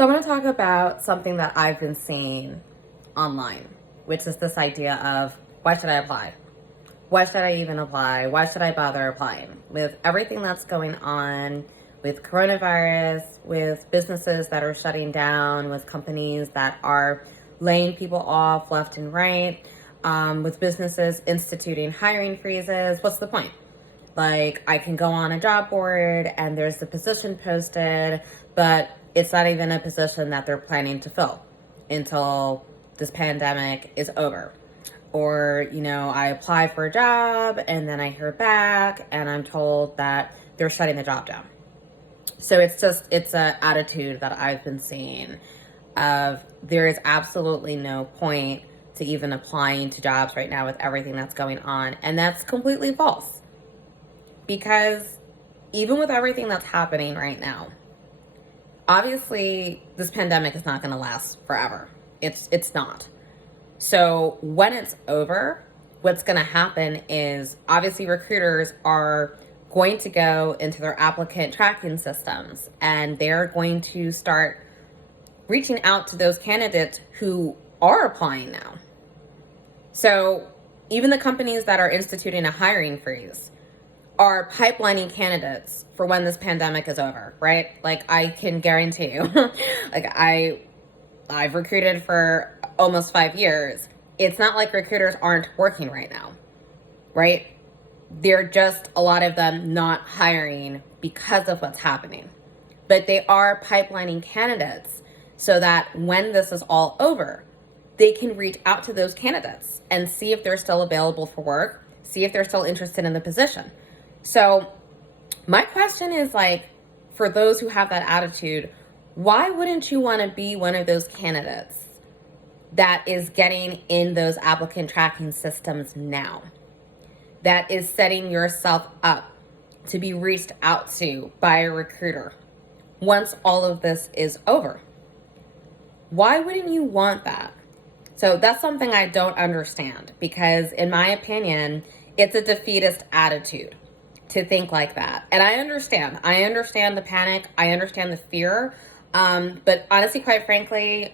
So I want to talk about something that I've been seeing online, which is this idea of why should I apply? Why should I even apply? Why should I bother applying? With everything that's going on with coronavirus, with businesses that are shutting down, with companies that are laying people off left and right, with businesses instituting hiring freezes, what's the point? Like, I can go on a job board and there's the position posted, but it's not even a position that they're planning to fill until this pandemic is over. Or, I apply for a job and then I hear back and I'm told that they're shutting the job down. So it's an attitude that I've been seeing of there is absolutely no point to even applying to jobs right now with everything that's going on. And that's completely false. Because even with everything that's happening right now, obviously this pandemic is not going to last forever. It's not. So when it's over, what's going to happen is obviously recruiters are going to go into their applicant tracking systems and they're going to start reaching out to those candidates who are applying now. So even the companies that are instituting a hiring freeze are pipelining candidates for when this pandemic is over, right? Like, I can guarantee you, like I've recruited for almost 5 years. It's not like recruiters aren't working right now, right? They're just, a lot of them, not hiring because of what's happening. But they are pipelining candidates so that when this is all over, they can reach out to those candidates and see if they're still available for work, see if they're still interested in the position. So my question is, like, for those who have that attitude, why wouldn't you want to be one of those candidates that is getting in those applicant tracking systems now, that is setting yourself up to be reached out to by a recruiter once all of this is over? Why wouldn't you want that? So that's something I don't understand, because in my opinion, it's a defeatist attitude to think like that. And I understand the panic. I understand the fear. But honestly, quite frankly,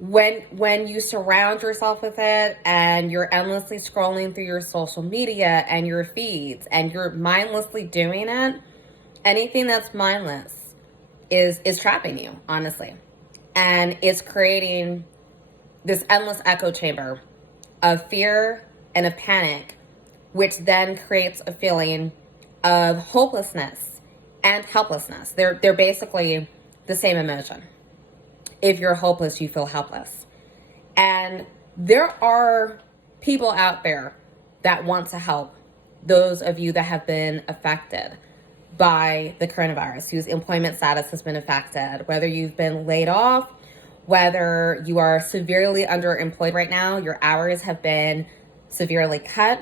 when you surround yourself with it and you're endlessly scrolling through your social media and your feeds and you're mindlessly doing it, anything that's mindless is trapping you, honestly. And it's creating this endless echo chamber of fear and of panic, which then creates a feeling of hopelessness and helplessness. They're basically the same emotion. If you're hopeless, you feel helpless. And there are people out there that want to help those of you that have been affected by the coronavirus, whose employment status has been affected, whether you've been laid off, whether you are severely underemployed right now, your hours have been severely cut.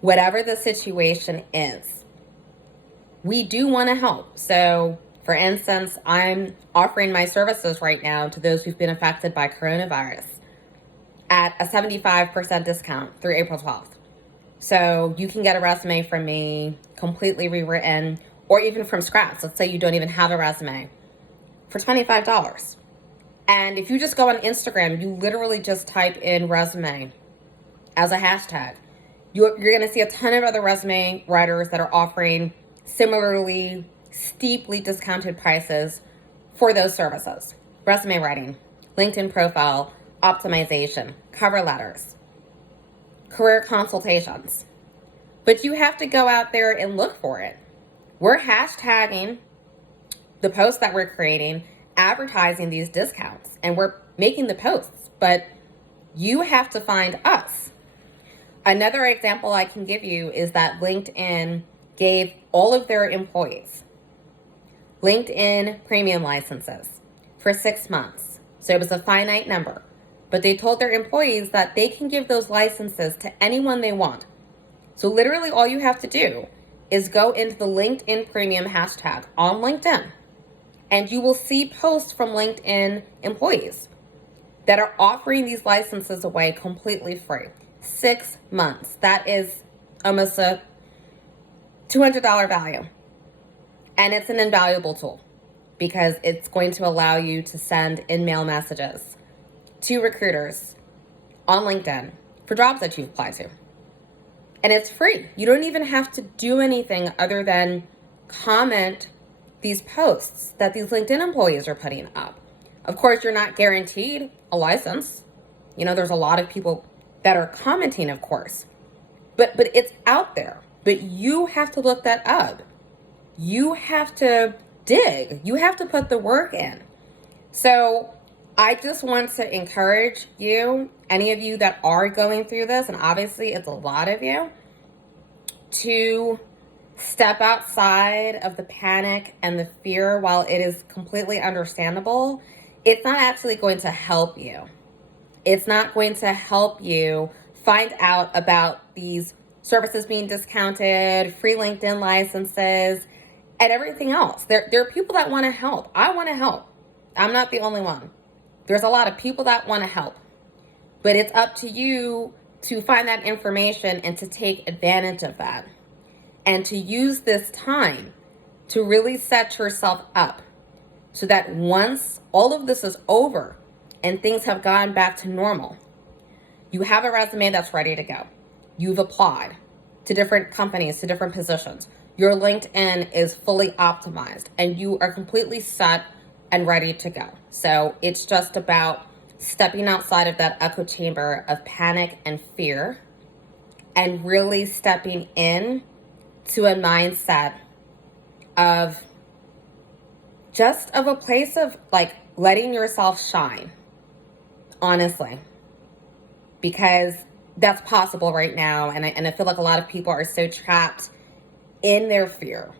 Whatever the situation is, we do want to help. So, for instance, I'm offering my services right now to those who've been affected by coronavirus at a 75% discount through April 12th. So you can get a resume from me completely rewritten, or even from scratch. Let's say you don't even have a resume, for $25. And if you just go on Instagram, you literally just type in resume as a hashtag. You're going to see a ton of other resume writers that are offering similarly steeply discounted prices for those services. Resume writing, LinkedIn profile optimization, cover letters, career consultations. But you have to go out there and look for it. We're hashtagging the posts that we're creating, advertising these discounts, and we're making the posts, but you have to find us. Another example I can give you is that LinkedIn gave all of their employees LinkedIn premium licenses for 6 months. So it was a finite number, but they told their employees that they can give those licenses to anyone they want. So literally all you have to do is go into the LinkedIn premium hashtag on LinkedIn, and you will see posts from LinkedIn employees that are offering these licenses away completely free. 6 months. That is almost a $200 value. And it's an invaluable tool. because it's going to allow you to send in-mail messages to recruiters on LinkedIn for jobs that you've applied to. And it's free. You don't even have to do anything other than comment these posts that these LinkedIn employees are putting up. Of course, you're not guaranteed a license. You know, there's a lot of people that are commenting, of course, but it's out there. But you have to look that up. You have to dig. You have to put the work in. So I just want to encourage you, any of you that are going through this, and obviously it's a lot of you, to step outside of the panic and the fear. While it is completely understandable, it's not actually going to help you. It's not going to help you find out about these services being discounted, free LinkedIn licenses, and everything else. There are people that want to help. I want to help. I'm not the only one. There's a lot of people that want to help. But it's up to you to find that information and to take advantage of that. And to use this time to really set yourself up so that once all of this is over and things have gone back to normal, you have a resume that's ready to go. You've applied to different companies, to different positions. Your LinkedIn is fully optimized and you are completely set and ready to go. So it's just about stepping outside of that echo chamber of panic and fear and really stepping in to a mindset of just of a place of like letting yourself shine, honestly, because that's possible right now. And I feel like a lot of people are so trapped in their fear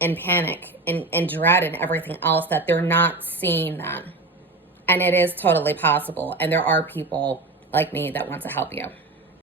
and panic and dread and everything else that they're not seeing that. And it is totally possible. And there are people like me that want to help you.